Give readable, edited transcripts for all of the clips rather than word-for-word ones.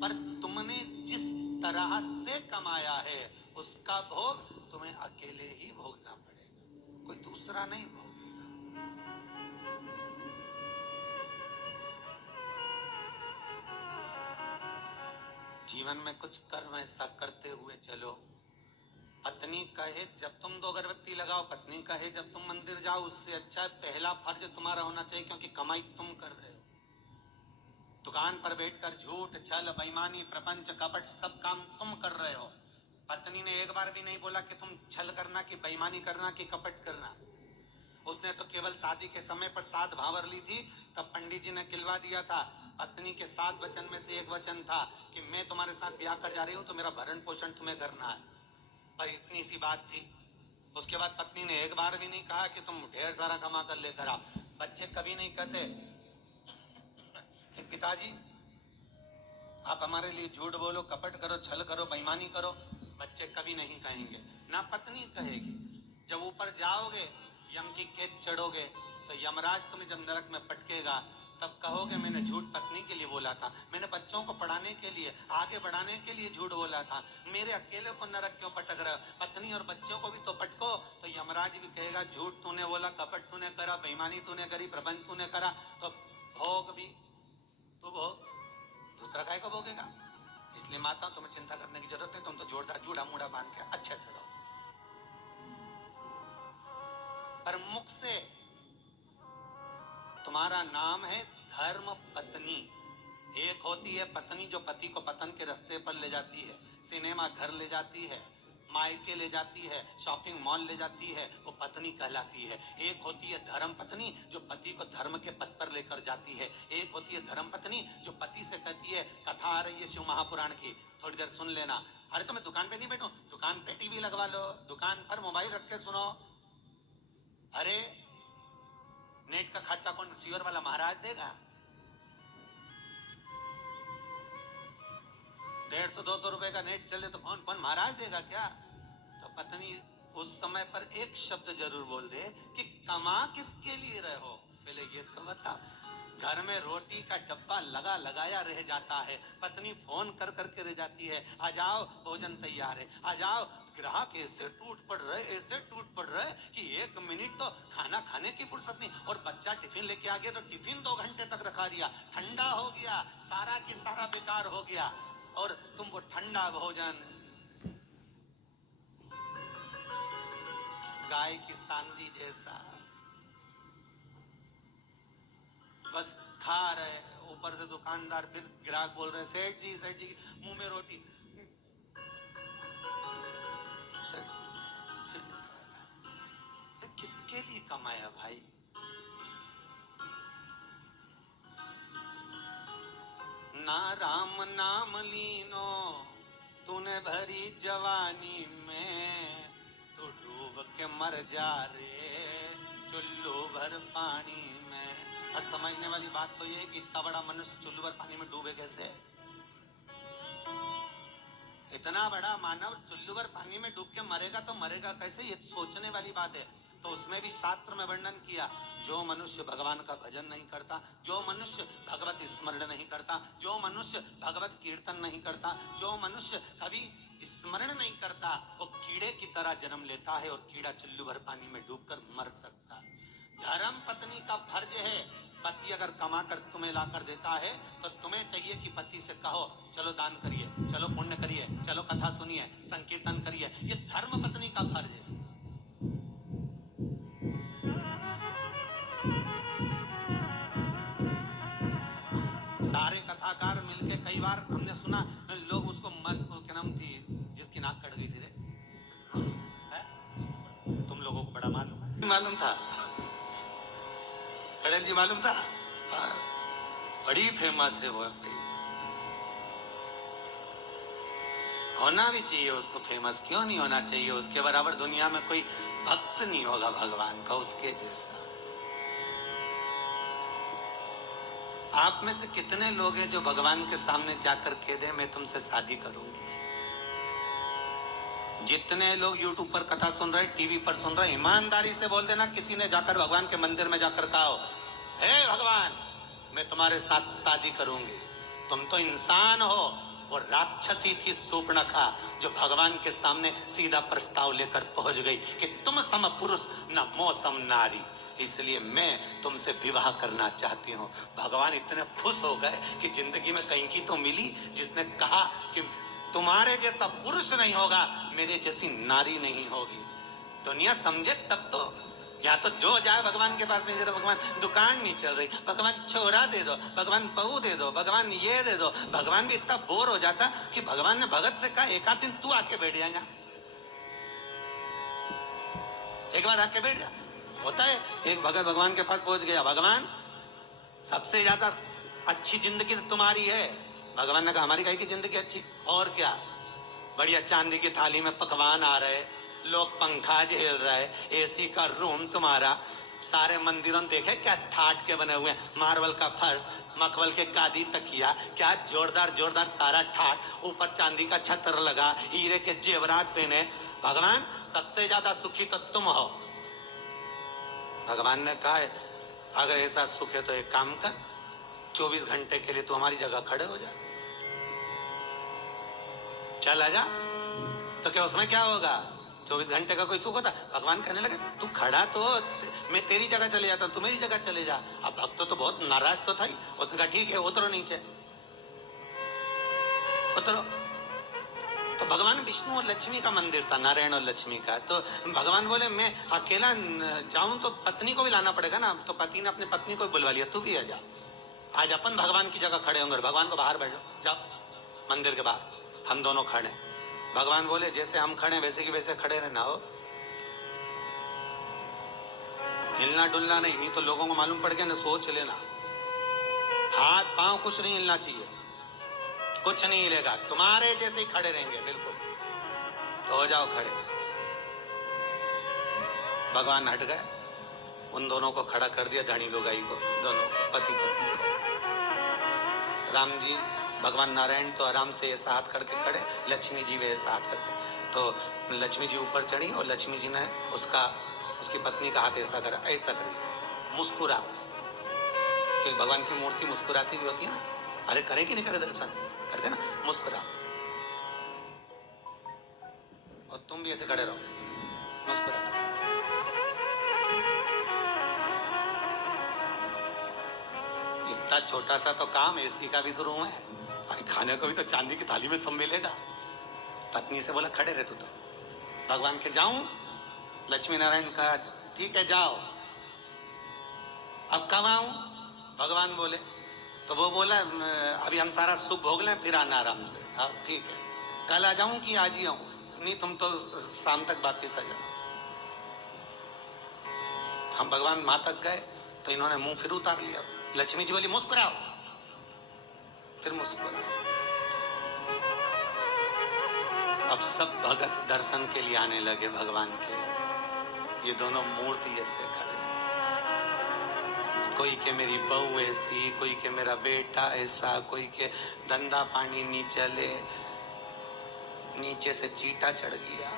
पर तुमने जिस तरह से कमाया है उसका भोग तुम्हें अकेले ही भोगना पड़ेगा, कोई दूसरा नहीं भोगेगा। जीवन में कुछ कर्म ऐसा करते हुए चलो, पत्नी कहे जब तुम 2 अगरबत्ती लगाओ, पत्नी कहे जब तुम मंदिर जाओ, उससे अच्छा पहला फर्ज तुम्हारा होना चाहिए, क्योंकि कमाई तुम कर रहे हो। दुकान पर बैठकर झूठ, छल, बेईमानी, प्रपंच, कपट सब काम तुम कर रहे हो। पत्नी ने एक बार भी नहीं बोला कि तुम छल करना, कि बेईमानी करना, कि कपट करना। उसने तो केवल शादी के समय पर 7 भावर ली थी, तब पंडित जी ने खिलवा दिया था। पत्नी के 7 वचन में से एक वचन था कि मैं तुम्हारे साथ ब्याह कर जा रही हूं तो मेरा भरण पोषण तुम्हें करना है, पर इतनी सी बात थी। उसके बाद पत्नी ने एक बार भी नहीं कहा कि तुम ढेर सारा कमा कर लेकर आओ। बच्चे कभी नहीं कहते कि पिताजी आप हमारे लिए झूठ बोलो, कपट करो, छल करो, बेईमानी करो। बच्चे कभी नहीं कहेंगे, ना पत्नी कहेगी। जब ऊपर जाओगे, यम की खेत चढ़ोगे, तो यमराज तुम्हें जब नरक में पटकेगा तब कहोगे मैंने झूठ पत्नी के लिए बोला था, मैंने बच्चों को पढ़ाने के लिए, आगे बढ़ाने के लिए झूठ बोला था, मेरे अकेले को नरक क्यों पटक रहे हो? पत्नी और बच्चों को भी तो पटको। तो यमराज भी कहेगा झूठ तूने बोला, कपट तूने करा, बेईमानी तूने करी, प्रबंध तूने करा, तो भोग भी तू भोग, दूसरा काय को भोगेगा। इसलिए माता तुम्हें चिंता करने की जरूरत नहीं, तुम तो जोरदार जूड़ा मूड़ा बांध के अच्छे से रहो। पर मुख से तुम्हारा नाम है धर्म पत्नी। एक होती है पत्नी जो पति को पतन के रास्ते पर ले जाती है, सिनेमा घर ले जाती है, मायके ले जाती है, शॉपिंग मॉल ले जाती है, वो पत्नी कहलाती है। एक होती है धर्म पत्नी जो पति को धर्म के पथ पर लेकर जाती है। एक होती है धर्म पत्नी जो पति से कहती है कथा आ रही है शिव महापुराण की, थोड़ी देर सुन लेना। अरे तो मैं दुकान पे नहीं बैठूं, दुकान पे टीवी लगवा लो, दुकान पर मोबाइल रख के सुनो। अरे नेट का खर्चा कौन सीवर वाला महाराज देगा? 150-200 रुपए का नेट चले तो कौन कौन महाराज देगा क्या? तो पत्नी उस समय पर एक शब्द जरूर बोल दे कि कमा किसके लिए रहे हो, पहले ये तो बता। घर में रोटी का डब्बा लगा लगाया रह जाता है, पत्नी फोन कर करके रह जाती है आ जाओ भोजन तैयार है, आ जाओ। ग्राहक ऐसे टूट पड़ रहे, ऐसे टूट पड़ रहे कि 1 मिनट तो खाना खाने की फुर्सत नहीं। और बच्चा टिफिन लेके आ गया तो टिफिन 2 घंटे तक रखा दिया, ठंडा हो गया, सारा की सारा बेकार हो गया। और तुमको ठंडा भोजन गाय की सांदी जैसा बस खा रहे, ऊपर से दुकानदार फिर ग्राहक बोल रहे सेठ जी मुंह में रोटी। किसके लिए कमाया भाई? ना राम नाम लीनो तूने भरी जवानी में, तू डूब के मर जा रे चुल्लू भर पानी में। और समझने वाली बात तो ये है कि इतना बड़ा मनुष्य चुल्लू भर पानी में डूबे कैसे? इतना बड़ा मानव चुल्लू भर पानी में डूब के मरेगा तो मरेगा कैसे, ये सोचने वाली बात है। तो उसमें भी शास्त्र में वर्णन किया, जो मनुष्य भगवान का भजन नहीं करता, जो मनुष्य भगवत स्मरण नहीं करता, जो मनुष्य भगवत कीर्तन नहीं करता, जो मनुष्य कभी स्मरण नहीं करता, वो कीड़े की तरह जन्म लेता है और कीड़ा चुल्लू भर पानी में डूबकर मर सकता है। धर्म पत्नी का फर्ज है, पति अगर कमा कर तुम्हें ला कर देता है तो तुम्हें चाहिए कि पति से कहो चलो दान करिए, चलो पुण्य करिए, चलो कथा सुनिए, संकीर्तन करिए। ये धर्म पत्नी का फर्ज है। सारे कथाकार मिलके कई बार हमने सुना, लोग उसको क्या नाम थी जिसकी नाक कट गई थी रे, तुम लोगों को बड़ा मालूम था? पटेल जी मालूम था? बड़ी फेमस है वो। होना भी चाहिए उसको फेमस, क्यों नहीं होना चाहिए? उसके बराबर दुनिया में कोई भक्त नहीं होगा भगवान का उसके जैसा। आप में से कितने लोग हैं जो भगवान के सामने जाकर कह दे मैं तुमसे शादी करूंगी? जितने लोग यूट्यूब पर कथा सुन रहे, टीवी पर सुन रहे, ईमानदारी से बोल देना किसी ने जाकर भगवान के मंदिर में जाकर कहा हे भगवान मैं तुम्हारे साथ शादी करूंगी, तुम तो इंसान हो। वो राक्षसी थी सूर्पणखा, जो भगवान के सामने सीधा प्रस्ताव लेकर पहुंच गई कि तुम सम पुरुष न मौसम नारी, इसलिए मैं तुमसे विवाह करना चाहती हूँ। भगवान इतने खुश हो गए कि जिंदगी में कहीं की तो मिली जिसने कहा कि तुम्हारे जैसा पुरुष नहीं होगा, मेरे जैसी नारी नहीं होगी। दुनिया समझे तब तो। या तो जो जाए भगवान के पास में, जरा भगवान दुकान नहीं चल रही, भगवान छोरा दे दो, भगवान बहू दे दो, भगवान ये दे दो। भगवान भी इतना बोर हो जाता कि भगवान ने भगत से कहा एक आध दिन तू आके बैठ जाएगा, एक बार आके बैठ जा। होता है, एक भगत भगवान के पास पहुंच गया, भगवान सबसे ज्यादा अच्छी जिंदगी तो तुम्हारी है। भगवान ने कहा हमारी कहीं की जिंदगी अच्छी, और क्या, बढ़िया चांदी की थाली में पकवान आ रहे, लोग पंखा झेल रहे, एसी का रूम तुम्हारा, सारे मंदिरों देखे क्या ठाट के बने हुए, मार्बल का फर्श, मखमल के गादी तकिया, क्या जोरदार जोरदार सारा ठाट, ऊपर चांदी का छतर लगा, हीरे के जेवरात पहने। भगवान सबसे ज्यादा सुखी तो तुम हो। भगवान ने कहा अगर ऐसा सुख है तो एक काम कर, 24 घंटे के लिए तू हमारी जगह खड़े हो जा, चल आजा। तो क्या उसमें क्या होगा, 24 घंटे का कोई सुख होता। भगवान कहने लगे तू खड़ा तो मैं तेरी जगह चले जाता, तू मेरी जगह चले जा। अब भक्त तो बहुत नाराज तो था ही, उसने कहा ठीक है उतरो नीचे, उतरो। तो भगवान विष्णु और लक्ष्मी का मंदिर था, नारायण और लक्ष्मी का। तो भगवान बोले मैं अकेला जाऊं तो पत्नी को भी लाना पड़ेगा ना, तो पति ने अपनी पत्नी को बुलवा लिया, तू भी आ जा, आज अपन भगवान की जगह खड़े होंगे। भगवान को बाहर बैठो, जाओ मंदिर के बाहर, हम दोनों खड़े। भगवान बोले जैसे हम खड़े वैसे की वैसे खड़े रहना हो, हिलना डुलना नहीं, नहीं तो लोगों को मालूम पड़ गया ना, सोच लेना। हाथ पांव कुछ नहीं हिलना चाहिए, कुछ नहीं हिलेगा, तुम्हारे जैसे ही खड़े रहेंगे बिल्कुल। तो हो जाओ खड़े। भगवान हट गए, उन दोनों को खड़ा कर दिया, धनी लुगाई को, दोनों पति पत्नी को। राम जी भगवान नारायण तो आराम से ऐसा हाथ करके खड़े, लक्ष्मी जी भी ऐसा हाथ करके। तो लक्ष्मी जी ऊपर चढ़ी और लक्ष्मी जी ने उसकी पत्नी का हाथ ऐसा करा, ऐसा करी, मुस्कुरा, क्योंकि भगवान की मूर्ति मुस्कुराती भी होती है ना। अरे करे कि नहीं करे दर्शन, करते ना, मुस्कुरा। और तुम भी ऐसे खड़े रहो, मुस्कुरा। इतना छोटा सा तो काम, एसी का भी तो रूम है, खाने को भी तो चांदी की थाली में सब मिलेगा। पत्नी से बोला खड़े रहे तू तो। भगवान के जाऊं, लक्ष्मी नारायण कहा ठीक है जाओ। अब कब आऊं, भगवान बोले। तो वो बोला अभी हम सारा सुख भोग लें फिर आना आराम से। हाँ ठीक है, कल आ जाऊं कि आज ही आऊं? नहीं तुम तो शाम तक वापिस आ जाओ। हम भगवान मां तक गए तो इन्होंने मुंह फिर उतार लिया। लक्ष्मी जी बोली मुस्कुराओ, फिर मुस्कुराओ। अब सब भगत दर्शन के लिए आने लगे भगवान के। ये दोनों मूर्ति ऐसे खड़े, कोई के मेरी बहू ऐसी, कोई के मेरा बेटा ऐसा, कोई के धंधा पानी नहीं चले, नीचे से चीटा चढ़ गया।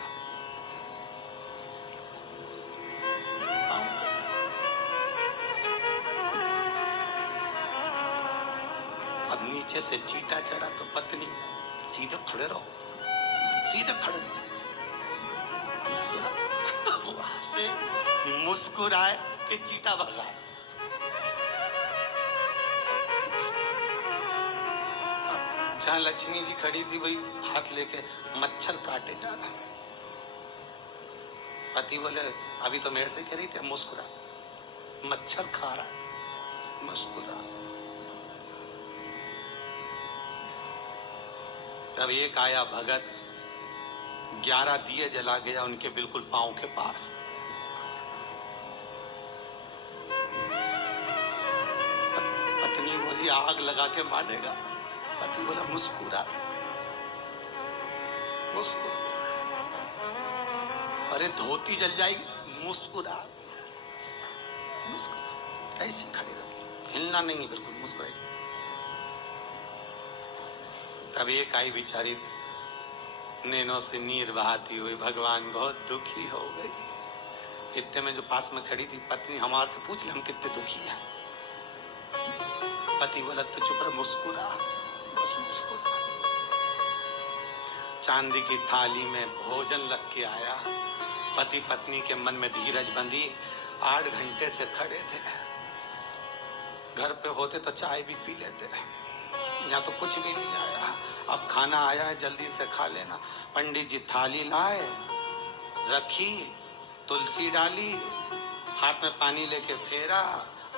अब नीचे से चीटा चढ़ा तो पत्नी सीधे खड़े रहो, सीधे खड़े रहो। वहां से मुस्कुराए कि चीटा भगा। जहां लक्ष्मी जी खड़ी थी वही हाथ लेके मच्छर काटे जा रहा। पति बोले अभी तो मेरे से कह रही थी, मुस्कुरा, मच्छर खा रहा, मुस्कुरा। तब एक आया भगत, 11 दिए जला गया उनके बिल्कुल पांव के पास। पत्नी बोली आग लगा के मारेगा। पति बोला मुस्कुरा, मुस्कुरा। अरे धोती जल जाएगी, मुस्कुरा, मुस्कुरा। ऐसे खड़े रहो, हिलना नहीं, बिल्कुल मुस्कुराई। तब एक आई बेचारी नैनों से नीर बहाती हुई, भगवान बहुत दुखी हो गई। इतने में जो पास में खड़ी थी पत्नी, हमारे से पूछ ले हम कितने दुखी हैं। पति बोला तू चुप रह, मुस्कुरा। लक्ष्मी उसको चांदी की थाली में भोजन लग के आया। पति पत्नी के मन में धीरज बंधी। 8 घंटे से खड़े थे। घर पे होते तो चाय भी पी लेते, यहाँ तो कुछ भी नहीं आया। अब खाना आया है, जल्दी से खा लेना। पंडित जी थाली लाए, रखी, तुलसी डाली, हाथ में पानी लेके फेरा,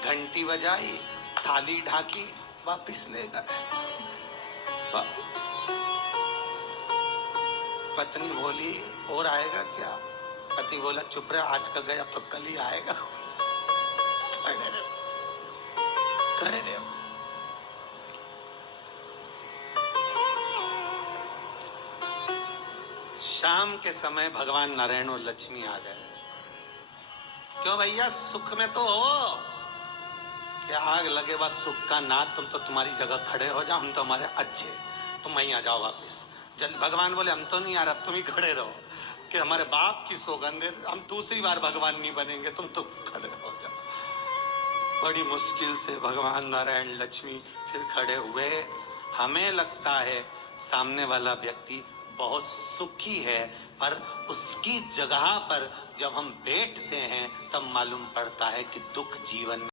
घंटी बजाई, थाली ढाकी, वापिस ले गए। पत्नी बोली और आएगा क्या? पति बोला चुप रहे, आज का गया तो कल ही आएगा। खड़े रहो। शाम के समय भगवान नारायण और लक्ष्मी आ गए। क्यों भैया, सुख में तो हो क्या? आग लगे बस सुख का नाथ, तुम तो तुम्हारी जगह खड़े हो जाओ, हम तो हमारे अच्छे, तुम वहीं आ जाओ वापिस। जल भगवान बोले हम तो नहीं आ रहा, तुम ही खड़े रहो, कि हमारे बाप की सौगंध है, हम दूसरी बार भगवान नहीं बनेंगे, तुम तो खड़े हो जाओ। बड़ी मुश्किल से भगवान नारायण लक्ष्मी फिर खड़े हुए। हमें लगता है सामने वाला व्यक्ति बहुत सुखी है, पर उसकी जगह पर जब हम बैठते हैं तब मालूम पड़ता है कि दुख जीवन में